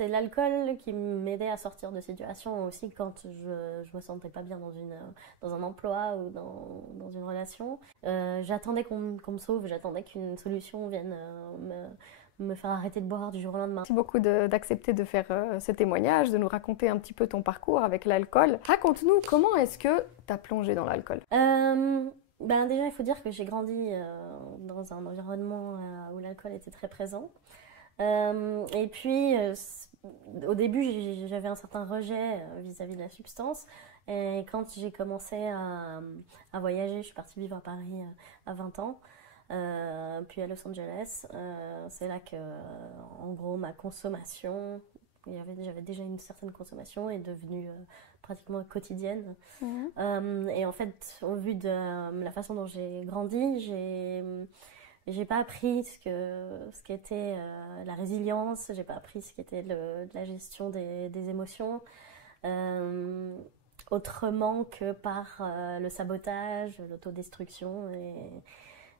c'est l'alcool qui m'aidait à sortir de situations aussi quand je me sentais pas bien dans un emploi ou dans une relation. J'attendais qu'on me sauve, j'attendais qu'une solution vienne me faire arrêter de boire du jour au lendemain. Merci beaucoup d'accepter de faire ce témoignage, de nous raconter un petit peu ton parcours avec l'alcool. Raconte-nous, comment est-ce que tu as plongé dans l'alcool? Déjà, il faut dire que j'ai grandi dans un environnement où l'alcool était très présent. Et puis, au début, j'avais un certain rejet vis-à-vis de la substance. Et quand j'ai commencé à voyager, je suis partie vivre à Paris à 20 ans, puis à Los Angeles. C'est là que, en gros, ma consommation, j'avais déjà une certaine consommation, est devenue pratiquement quotidienne. Et en fait, au vu de la façon dont j'ai grandi, j'ai pas appris ce qu'était la résilience, j'ai pas appris ce qu'était de la gestion des émotions, autrement que par le sabotage, l'autodestruction,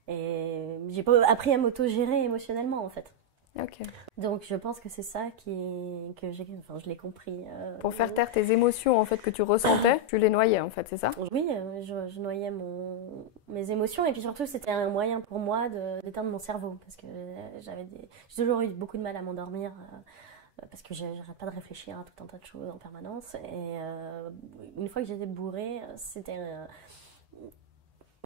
et j'ai pas appris à m'auto-gérer émotionnellement en fait. Ok. Donc je pense que c'est ça je l'ai compris. Pour faire taire tes émotions en fait que tu ressentais, tu les noyais en fait, c'est ça? Oui, je noyais mes émotions et puis surtout c'était un moyen pour moi d'éteindre mon cerveau parce que j'ai toujours eu beaucoup de mal à m'endormir parce que j'arrête pas de réfléchir à tout un tas de choses en permanence et une fois que j'étais bourrée,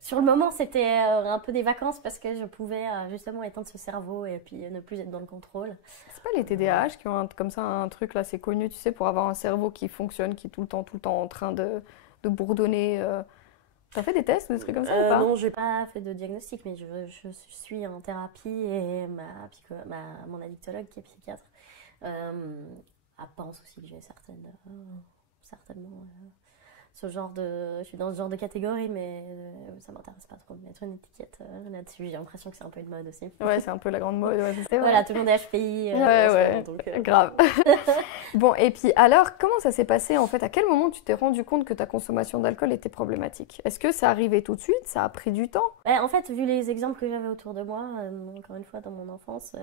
sur le moment, c'était un peu des vacances parce que je pouvais justement éteindre ce cerveau et puis ne plus être dans le contrôle. C'est pas les TDAH qui ont comme ça un truc là, c'est connu, tu sais, pour avoir un cerveau qui fonctionne, qui est tout le temps en train de bourdonner. T'as fait des tests ou des trucs comme ça ou pas? Non, je n'ai pas fait de diagnostic, mais je suis en thérapie et mon addictologue qui est psychiatre pense aussi que j'ai certainement je suis dans ce genre de catégorie, mais ça m'intéresse pas trop de mettre une étiquette là-dessus. J'ai l'impression que c'est un peu une mode aussi. Ouais, c'est un peu la grande mode, ouais, c'est vrai. Voilà, tout le monde est HPI. Ouais, grave. Bon, et puis alors, comment ça s'est passé en fait? À quel moment tu t'es rendu compte que ta consommation d'alcool était problématique? Est-ce que ça arrivait tout de suite? Ça a pris du temps? En fait, vu les exemples que j'avais autour de moi, encore une fois dans mon enfance,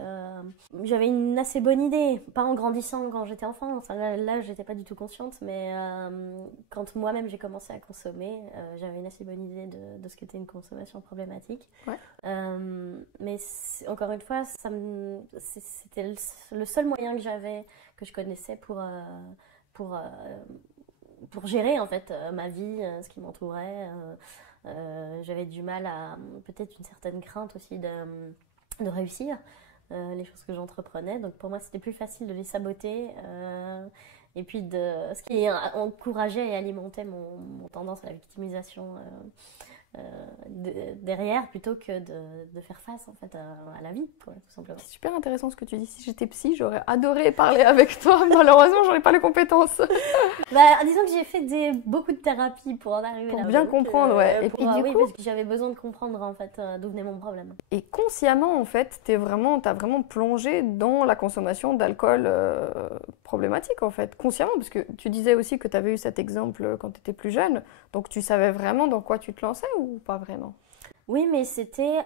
j'avais une assez bonne idée. Pas en grandissant quand j'étais enfant, là j'étais pas du tout consciente, mais quand moi-même j'ai commencé à consommer, j'avais une assez bonne idée de ce qu'était une consommation problématique. Ouais. Mais encore une fois, c'était le seul moyen que je connaissais pour gérer en fait ma vie, ce qui m'entourait. J'avais du mal à peut-être une certaine crainte aussi de réussir les choses que j'entreprenais. Donc pour moi, c'était plus facile de les saboter. Et puis ce qui encourageait et alimentait mon tendance à la victimisation derrière, plutôt que de faire face en fait à la vie, quoi, tout simplement. C'est super intéressant ce que tu dis. Si j'étais psy, j'aurais adoré parler avec toi. Malheureusement, j'aurais pas les compétences. Disons que j'ai fait beaucoup de thérapie pour en arriver là. Pour bien comprendre, ouais. Et puis du coup, parce que j'avais besoin de comprendre en fait d'où venait mon problème. Et consciemment, en fait, t'as vraiment plongé dans la consommation d'alcool problématique, en fait. Consciemment, parce que tu disais aussi que tu avais eu cet exemple quand tu étais plus jeune. Donc tu savais vraiment dans quoi tu te lançais ou pas vraiment? Oui, mais c'était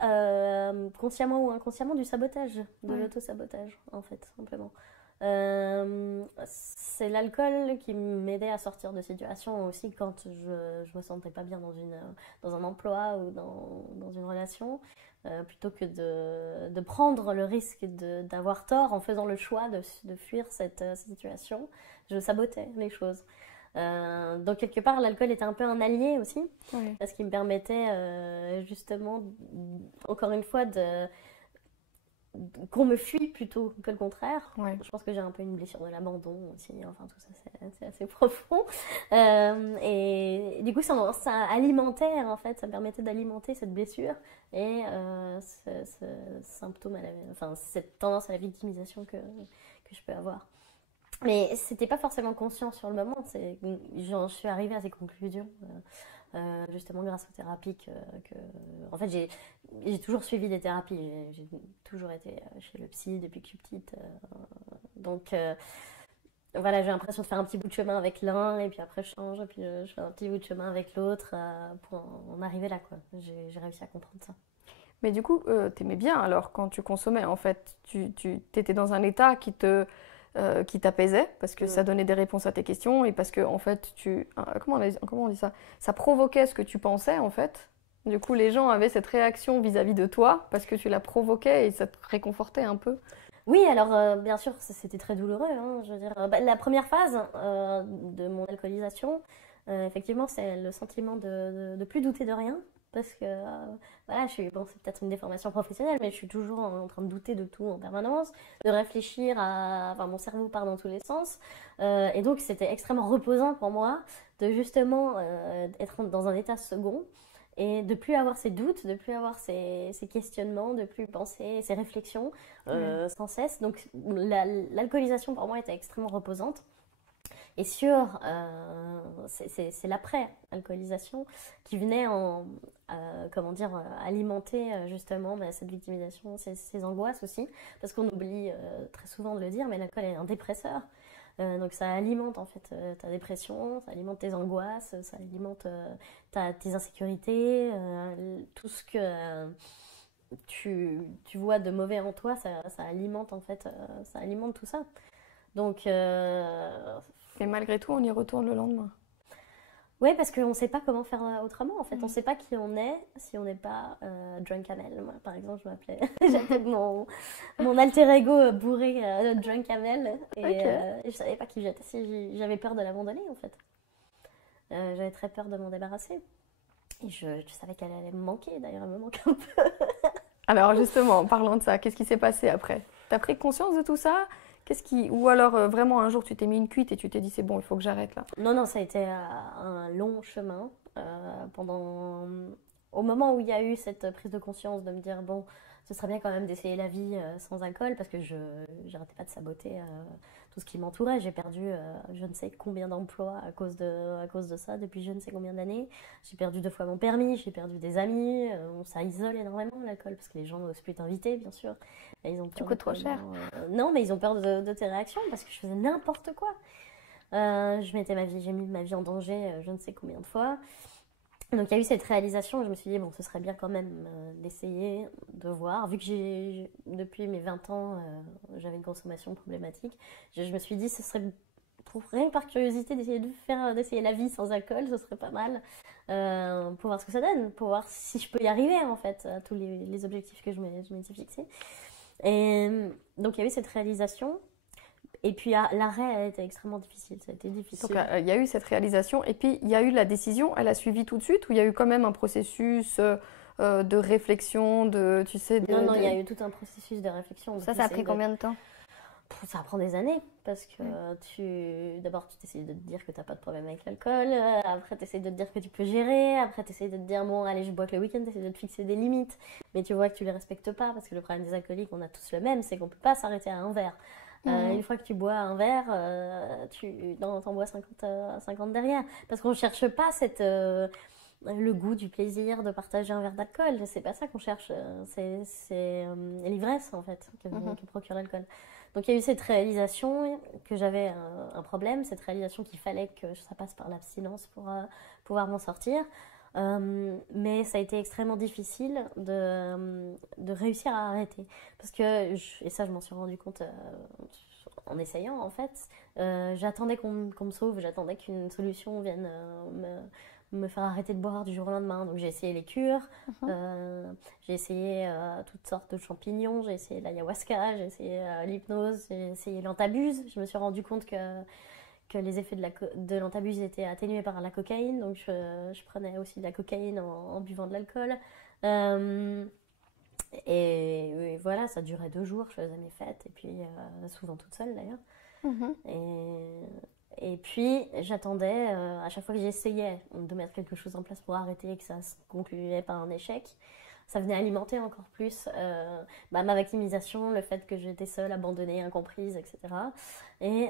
consciemment ou inconsciemment du sabotage, de l'auto-sabotage, en fait, simplement. C'est l'alcool qui m'aidait à sortir de situations aussi quand je me sentais pas bien dans un emploi ou dans une relation, plutôt que de prendre le risque d'avoir tort en faisant le choix de fuir cette situation. Je sabotais les choses. Donc quelque part l'alcool était un peu un allié aussi, parce qu'il me permettait justement, encore une fois, qu'on me fuit plutôt que le contraire. Je pense que j'ai un peu une blessure de l'abandon aussi, enfin tout ça c'est assez profond, et du coup ça alimentait en fait, ça me permettait d'alimenter cette blessure et ce symptôme cette tendance à la victimisation que je peux avoir. Mais c'était pas forcément conscient sur le moment, je suis arrivée à ces conclusions justement grâce aux thérapies en fait j'ai toujours suivi des thérapies, j'ai toujours été chez le psy depuis que je suis petite, donc voilà, j'ai l'impression de faire un petit bout de chemin avec l'un et puis après je change et puis je fais un petit bout de chemin avec l'autre pour en arriver là, quoi. J'ai réussi à comprendre ça. Mais du coup, t'aimais bien alors quand tu consommais en fait, tu étais dans un état qui te qui t'apaisait, parce que ça donnait des réponses à tes questions et parce que, en fait, comment on dit ça? Ça provoquait ce que tu pensais, en fait. Du coup, les gens avaient cette réaction vis-à-vis de toi parce que tu la provoquais et ça te réconfortait un peu. Oui, alors bien sûr, c'était très douloureux, hein, je veux dire. La première phase de mon alcoolisation, effectivement, c'est le sentiment de plus douter de rien. Parce que, voilà, bon, c'est peut-être une déformation professionnelle, mais je suis toujours en train de douter de tout en permanence, de réfléchir enfin, mon cerveau part dans tous les sens. Et donc, c'était extrêmement reposant pour moi de justement être dans un état second et de plus avoir ces doutes, de plus avoir ces questionnements, de plus penser ces réflexions sans cesse. Donc l'alcoolisation pour moi était extrêmement reposante. Et c'est l'après-alcoolisation qui venait comment dire, alimenter justement cette victimisation, ces angoisses aussi. Parce qu'on oublie très souvent de le dire, mais l'alcool est un dépresseur. Donc ça alimente en fait ta dépression, ça alimente tes angoisses, ça alimente tes insécurités, tout ce que tu vois de mauvais en toi, ça alimente en fait, ça alimente tout ça. Donc Et malgré tout, on y retourne le lendemain. oui, parce qu'on ne sait pas comment faire autrement en fait. On ne sait pas qui on est si on n'est pas Drunk Amel. Moi, par exemple, j'appelais mon alter ego bourré Drunk Amel et je savais pas qui j'étais. J'avais peur de l'abandonner en fait. J'avais très peur de m'en débarrasser. Et je savais qu'elle allait me manquer. D'ailleurs, elle me manque un peu. Alors justement, en parlant de ça, qu'est-ce qui s'est passé après? T'as pris conscience de tout ça? Ou alors vraiment un jour tu t'es mis une cuite et tu t'es dit c'est bon, il faut que j'arrête là. Non, non, ça a été un long chemin. Au moment où il y a eu cette prise de conscience de me dire bon, ce serait bien quand même d'essayer la vie sans alcool parce que je n'arrêtais pas de saboter tout ce qui m'entourait. J'ai perdu je ne sais combien d'emplois à cause de ça depuis je ne sais combien d'années. J'ai perdu 2 fois mon permis, j'ai perdu des amis. Ça isole énormément l'alcool parce que les gens n'osent plus t'inviter, bien sûr. Et ils ont Tu coûtes trop cher. Non, mais ils ont peur de tes réactions parce que je faisais n'importe quoi. J'ai mis ma vie en danger je ne sais combien de fois. Donc il y a eu cette réalisation, je me suis dit, bon, ce serait bien quand même d'essayer, de voir. Vu que depuis mes 20 ans, j'avais une consommation problématique, je me suis dit, ce serait, rien que par curiosité, d'essayer la vie sans alcool, ce serait pas mal. Pour voir ce que ça donne, pour voir si je peux y arriver, en fait, à tous les objectifs que je m'étais fixés. Et donc il y a eu cette réalisation. Et puis l'arrêt a été extrêmement difficile, ça a été difficile. Donc il y a eu cette réalisation et puis il y a eu la décision, elle a suivi tout de suite ou il y a eu quand même un processus de réflexion, tu sais... Non, il y a eu tout un processus de réflexion. Ça a pris combien de temps? Ça prend des années parce que d'abord tu t'essayes de te dire que tu n'as pas de problème avec l'alcool, après tu essayes de te dire que tu peux gérer, après tu essayes de te dire bon allez je bois que le week-end, tu essayes de te fixer des limites, mais tu vois que tu les respectes pas parce que le problème des alcooliques, on a tous le même, c'est qu'on peut pas s'arrêter à un verre. Une fois que tu bois un verre, t'en bois 50 derrière. Parce qu'on ne cherche pas le goût du plaisir de partager un verre d'alcool. C'est pas ça qu'on cherche. C'est l'ivresse, en fait, que procure l'alcool. Donc il y a eu cette réalisation que j'avais un problème, cette réalisation qu'il fallait que ça passe par l'abstinence pour pouvoir m'en sortir. Mais ça a été extrêmement difficile de réussir à arrêter. Parce que, et ça je m'en suis rendu compte en essayant en fait, j'attendais qu'on me sauve, j'attendais qu'une solution vienne me faire arrêter de boire du jour au lendemain. Donc j'ai essayé les cures, j'ai essayé toutes sortes de champignons, j'ai essayé l'ayahuasca, j'ai essayé l'hypnose, j'ai essayé l'antabuse. Je me suis rendu compte que les effets de l'antabuse étaient atténués par la cocaïne, donc je prenais aussi de la cocaïne en buvant de l'alcool. Et voilà, ça durait 2 jours, je faisais mes fêtes, et puis souvent toute seule d'ailleurs. Et puis j'attendais, à chaque fois que j'essayais de mettre quelque chose en place pour arrêter et que ça se concluait par un échec, ça venait alimenter encore plus ma victimisation, le fait que j'étais seule, abandonnée, incomprise, etc. Et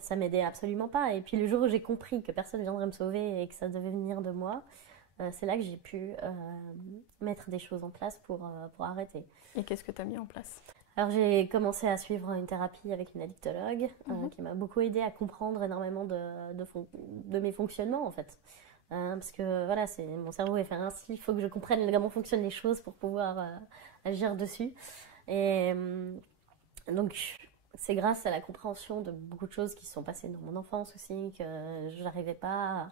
ça m'aidait absolument pas. Et puis le jour où j'ai compris que personne viendrait me sauver et que ça devait venir de moi, c'est là que j'ai pu mettre des choses en place pour arrêter. Et qu'est-ce que tu as mis en place? Alors j'ai commencé à suivre une thérapie avec une addictologue qui m'a beaucoup aidée à comprendre énormément de mes fonctionnements en fait. Parce que voilà, mon cerveau est fait ainsi, il faut que je comprenne comment fonctionnent les choses pour pouvoir agir dessus. Et donc c'est grâce à la compréhension de beaucoup de choses qui se sont passées dans mon enfance aussi, que j'arrivais pas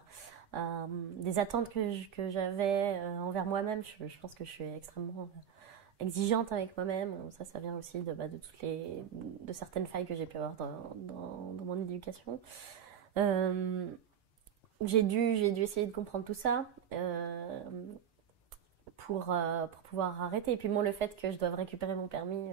à des attentes que j'avais envers moi-même. Je pense que je suis extrêmement exigeante avec moi-même. Ça vient aussi de certaines failles que j'ai pu avoir dans mon éducation. J'ai dû essayer de comprendre tout ça pour pouvoir arrêter. Et puis le fait que je doive récupérer mon permis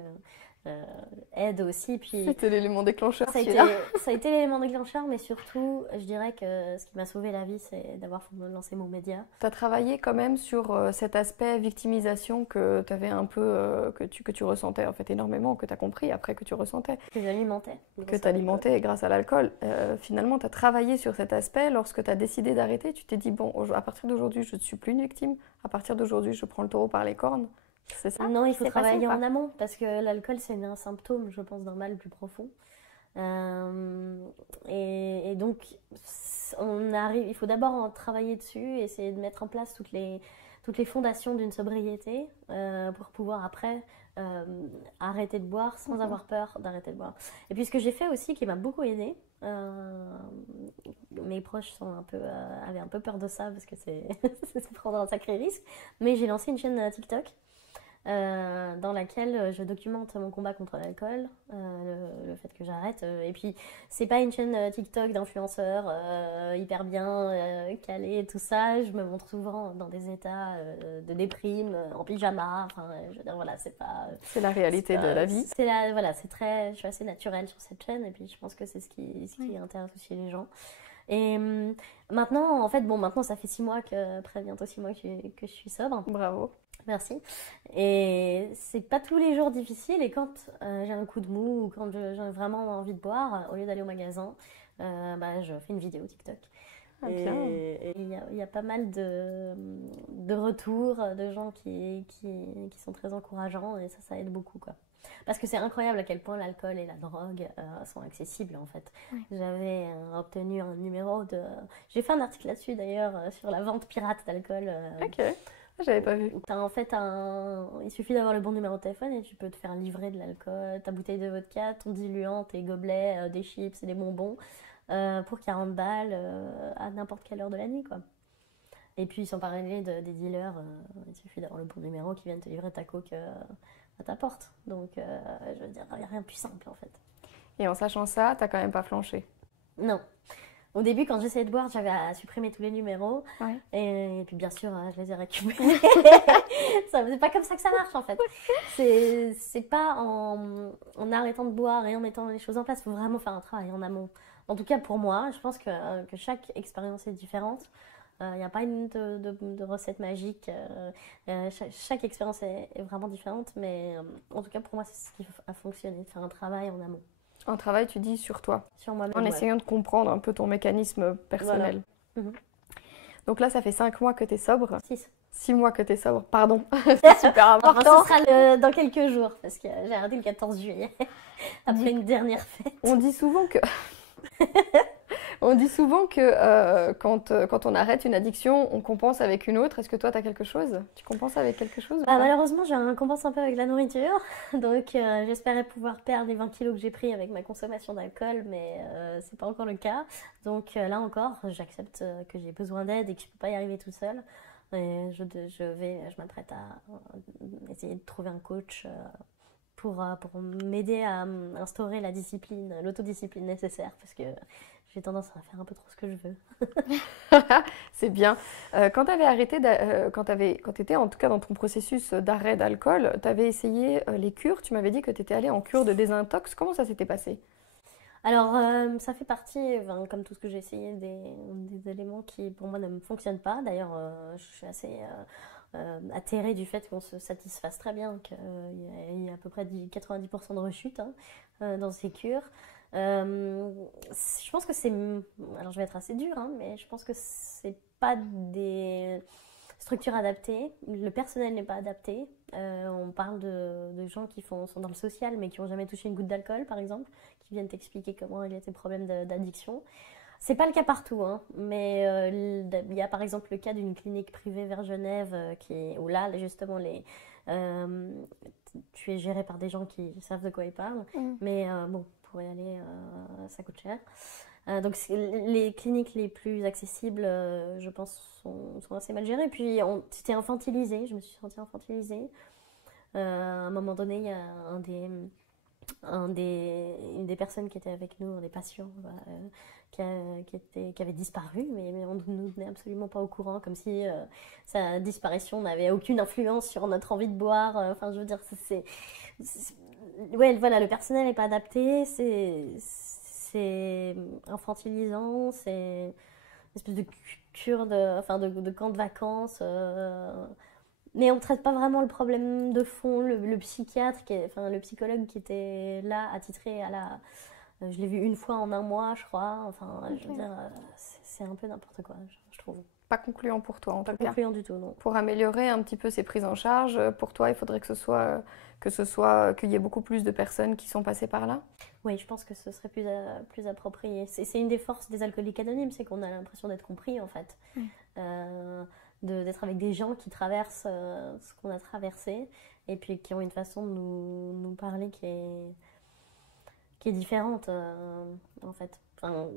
aide aussi. Puis, c'était l'élément déclencheur, ça a été l'élément déclencheur, mais surtout, je dirais que ce qui m'a sauvé la vie, c'est d'avoir lancé mon média. Tu as travaillé quand même sur cet aspect victimisation que tu avais un peu, que tu ressentais en fait énormément, que tu as compris après que tu ressentais. Que j'alimentais. Que tu alimentais grâce à l'alcool. Finalement, tu as travaillé sur cet aspect. Lorsque tu as décidé d'arrêter, tu t'es dit, bon, à partir d'aujourd'hui, je ne suis plus une victime. À partir d'aujourd'hui, je prends le taureau par les cornes. C'est ça? Non, il faut travailler en amont, parce que l'alcool, c'est un symptôme, je pense, d'un mal plus profond. Et donc, il faut d'abord travailler dessus, essayer de mettre en place toutes les fondations d'une sobriété pour pouvoir après arrêter de boire sans avoir peur d'arrêter de boire. Et puis ce que j'ai fait aussi qui m'a beaucoup aidée, mes proches avaient un peu peur de ça parce que c'est prendre un sacré risque, mais j'ai lancé une chaîne TikTok dans laquelle je documente mon combat contre l'alcool, le fait que j'arrête. Et puis, c'est pas une chaîne TikTok d'influenceurs hyper bien calée et tout ça. Je me montre souvent dans des états de déprime, en pyjama. Enfin, je veux dire, voilà, c'est pas. C'est la réalité de la vie. Voilà, je suis assez naturelle sur cette chaîne. Et puis, je pense que c'est ce qui intéresse aussi les gens. Et maintenant, en fait, maintenant, ça fait 6 mois bientôt 6 mois que je suis sobre. Bravo. Merci. Et c'est pas tous les jours difficile. Et quand j'ai un coup de mou ou quand j'ai vraiment envie de boire, au lieu d'aller au magasin, je fais une vidéo TikTok. Et il y a pas mal de retours de gens qui sont très encourageants et ça aide beaucoup, quoi. Parce que c'est incroyable à quel point l'alcool et la drogue sont accessibles, en fait. Oui. J'avais obtenu un numéro de... J'ai fait un article là-dessus d'ailleurs sur la vente pirate d'alcool. Ok. J'avais pas vu. En fait, il suffit d'avoir le bon numéro de téléphone et tu peux te faire livrer de l'alcool, ta bouteille de vodka, ton diluant, tes gobelets, des chips et des bonbons pour 40 balles à n'importe quelle heure de la nuit, quoi. Et puis, sans parler des dealers, il suffit d'avoir le bon numéro qui viennent te livrer ta coke à ta porte. Donc, je veux dire, il n'y a rien de plus simple, en fait. Et en sachant ça, t'as quand même pas flanché? Non. Au début, quand j'essayais de boire, j'avais à supprimer tous les numéros. Ouais. Et puis, bien sûr, je les ai récupérés. C'est pas comme ça que ça marche, en fait. C'est pas en arrêtant de boire et en mettant les choses en place. Il faut vraiment faire un travail en amont. En tout cas, pour moi, je pense que chaque expérience est différente. Il n'y a pas de recette magique. Chaque expérience est vraiment différente. Mais en tout cas, pour moi, c'est ce qui a fonctionné, de faire un travail en amont. Un travail, tu dis, sur toi. Sur moi-même. En essayant de comprendre un peu ton mécanisme personnel. Voilà. Donc là, ça fait 5 mois que tu es sobre. 6 mois que tu es sobre, pardon. C'est super important. Ce sera dans quelques jours, parce que j'ai arrêté le 14 juillet, après une dernière fête. On dit souvent que... On dit souvent que quand on arrête une addiction, on compense avec une autre. Est-ce que toi, tu as quelque chose? Tu compenses avec quelque chose? Malheureusement, je compense un peu avec la nourriture. Donc, j'espérais pouvoir perdre les 20 kilos que j'ai pris avec ma consommation d'alcool, mais c'est pas encore le cas. Donc, là encore, j'accepte que j'ai besoin d'aide et que je peux pas y arriver tout seul. Et je m'apprête à essayer de trouver un coach pour m'aider à instaurer la discipline, l'autodiscipline nécessaire, parce que j'ai tendance à faire un peu trop ce que je veux. C'est bien. Quand tu avais arrêté, quand tu étais en tout cas dans ton processus d'arrêt d'alcool, tu avais essayé les cures. Tu m'avais dit que tu étais allée en cure de désintox. Comment ça s'était passé? Alors, ça fait partie, comme tout ce que j'ai essayé, des éléments qui pour moi ne me fonctionnent pas. D'ailleurs, je suis assez atterrée du fait qu'on se satisfasse très bien, qu'il y a à peu près 90% de rechute dans ces cures. Je pense que alors je vais être assez dure, mais je pense que c'est pas des structures adaptées, le personnel n'est pas adapté. On parle de gens qui sont dans le social mais qui n'ont jamais touché une goutte d'alcool, par exemple, qui viennent t'expliquer comment régler tes problèmes d'addiction. C'est pas le cas partout, mais il y a par exemple le cas d'une clinique privée vers Genève où là justement tu es géré par des gens qui savent de quoi ils parlent. Mais pour y aller, ça coûte cher. Donc les cliniques les plus accessibles, je pense, sont assez mal gérées. Puis c'était infantilisé, je me suis sentie infantilisée. À un moment donné, il y a une des personnes qui était avec nous, un des patients, qui avait disparu, mais on ne nous tenait absolument pas au courant, comme si sa disparition n'avait aucune influence sur notre envie de boire. Enfin, je veux dire, ouais, voilà, le personnel n'est pas adapté, c'est infantilisant, c'est une espèce de cure de camp de vacances. Mais on ne traite pas vraiment le problème de fond. Le psychiatre, le psychologue qui était là, attitré je l'ai vu une fois en un mois, je crois. Enfin, je veux dire, c'est un peu n'importe quoi, je trouve. Pas concluant pour toi, en tout cas. Pas concluant du tout, non. Pour améliorer un petit peu ces prises en charge, pour toi, il faudrait qu'il y ait beaucoup plus de personnes qui sont passées par là? Oui, je pense que ce serait plus approprié. C'est une des forces des alcooliques anonymes, c'est qu'on a l'impression d'être compris, en fait. D'être avec des gens qui traversent ce qu'on a traversé et puis qui ont une façon de nous parler qui est différente, en fait. Enfin,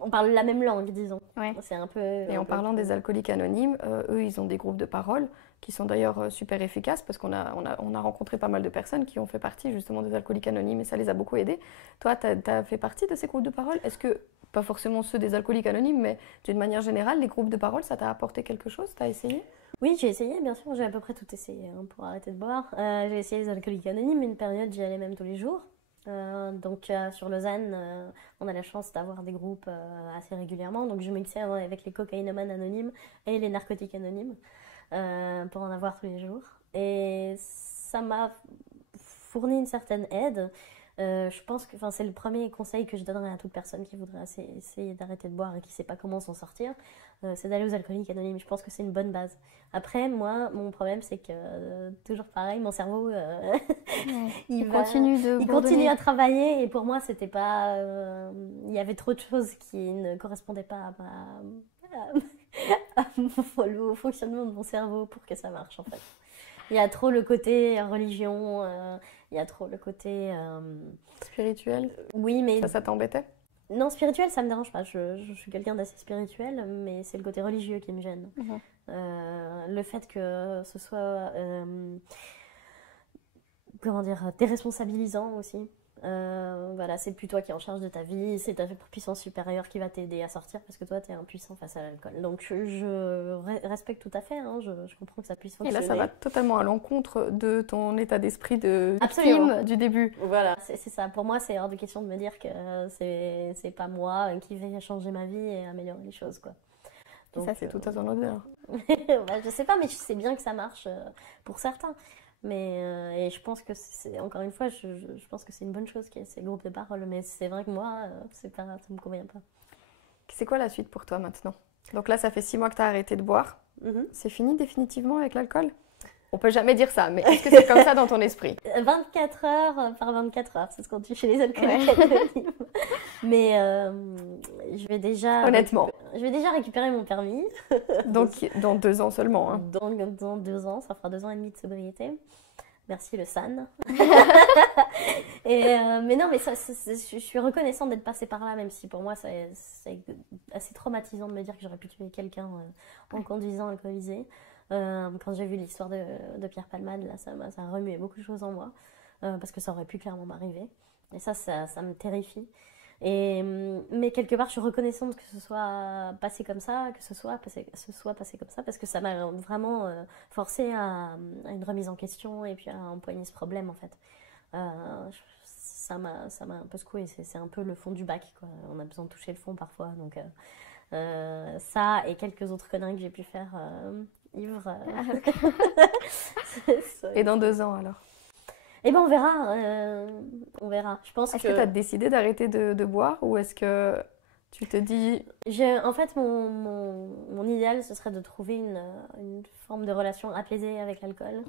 on parle la même langue, disons. Ouais. C'est un peu... Et en parlant des alcooliques anonymes, eux, ils ont des groupes de parole qui sont d'ailleurs super efficaces parce qu'on a rencontré pas mal de personnes qui ont fait partie justement des alcooliques anonymes et ça les a beaucoup aidés. Toi, tu as fait partie de ces groupes de parole? Est-ce que, pas forcément ceux des alcooliques anonymes, mais d'une manière générale, les groupes de parole, ça t'a apporté quelque chose? Tu as essayé? Oui, j'ai essayé, bien sûr. J'ai à peu près tout essayé pour arrêter de boire. J'ai essayé les alcooliques anonymes, une période, j'y allais même tous les jours. Donc sur Lausanne, on a la chance d'avoir des groupes assez régulièrement. Donc je mixais avec les cocaïnomanes anonymes et les narcotiques anonymes pour en avoir tous les jours. Et ça m'a fourni une certaine aide. Je pense que c'est le premier conseil que je donnerais à toute personne qui voudrait essayer d'arrêter de boire et qui ne sait pas comment s'en sortir, c'est d'aller aux alcooliques anonymes. Je pense que c'est une bonne base. Après, moi, mon problème, c'est que, toujours pareil, mon cerveau, il continue à travailler. Et pour moi, c'était pas... il y avait trop de choses qui ne correspondaient pas au fonctionnement de mon cerveau pour que ça marche, en fait. Il y a trop le côté religion, il y a trop le côté... spirituel? Oui, mais... Ça t'embêtait? Non, spirituel, ça me dérange pas. Je suis quelqu'un d'assez spirituel, mais c'est le côté religieux qui me gêne. Le fait que ce soit... comment dire, déresponsabilisant aussi. Voilà, c'est plus toi qui es en charge de ta vie, c'est ta puissance supérieure qui va t'aider à sortir parce que toi tu es impuissant face à l'alcool. Donc je respecte tout à fait, hein, je comprends que ça puisse fonctionner. Et là ça va totalement à l'encontre de ton état d'esprit de Absolument. Kim du début. Voilà, c'est ça. Pour moi c'est hors de question de me dire que c'est pas moi qui vais changer ma vie et améliorer les choses, quoi. Donc, et ça c'est tout à ton honneur. Bah, je sais pas, mais je sais bien que ça marche pour certains. Mais et je pense que encore une fois, je pense que c'est une bonne chose qu'il y ait ces groupes de parole. Mais c'est vrai que moi, ça me convient pas. C'est quoi la suite pour toi maintenant? Donc là, ça fait 6 mois que tu as arrêté de boire. C'est fini définitivement avec l'alcool? On peut jamais dire ça, mais est-ce que c'est comme ça dans ton esprit? 24 heures par 24 heures, c'est ce qu'on dit chez les alcooliques anonymes. Mais je vais déjà... Honnêtement. Je vais déjà récupérer mon permis. Donc dans 2 ans seulement. Hein. Dans 2 ans, ça fera 2 ans et demi de sobriété. Merci le SAN. Mais non, mais je suis reconnaissante d'être passée par là, même si pour moi c'est assez traumatisant de me dire que j'aurais pu tuer quelqu'un en conduisant alcoolisé. Quand j'ai vu l'histoire de Pierre Palmade, là, ça a remué beaucoup de choses en moi, parce que ça aurait pu clairement m'arriver. Et ça me terrifie. Mais quelque part, je suis reconnaissante que ce soit passé comme ça, que ce soit passé comme ça, parce que ça m'a vraiment forcé à une remise en question et puis à empoigner ce problème, en fait. Ça m'a un peu secoué. C'est un peu le fond du bac, quoi. On a besoin de toucher le fond parfois. Donc, ça et quelques autres conneries que j'ai pu faire ivre. Et dans 2 ans, alors? Eh ben on verra, on verra. Je pense est-ce que tu as décidé d'arrêter de boire ou est-ce que tu te dis... En fait, mon idéal, ce serait de trouver une forme de relation apaisée avec l'alcool,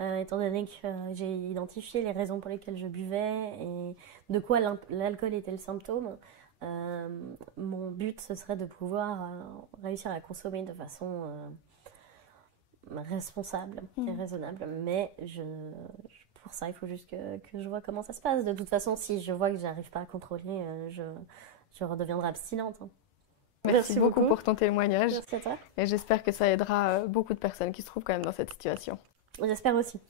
étant donné que j'ai identifié les raisons pour lesquelles je buvais et de quoi l'alcool était le symptôme. Mon but, ce serait de pouvoir réussir à consommer de façon responsable et raisonnable, mais pour ça, il faut juste que je vois comment ça se passe. De toute façon, si je vois que j'arrive pas à contrôler, je redeviendrai abstinente. Hein. Merci beaucoup pour ton témoignage. Merci à toi. Et j'espère que ça aidera beaucoup de personnes qui se trouvent quand même dans cette situation. J'espère aussi.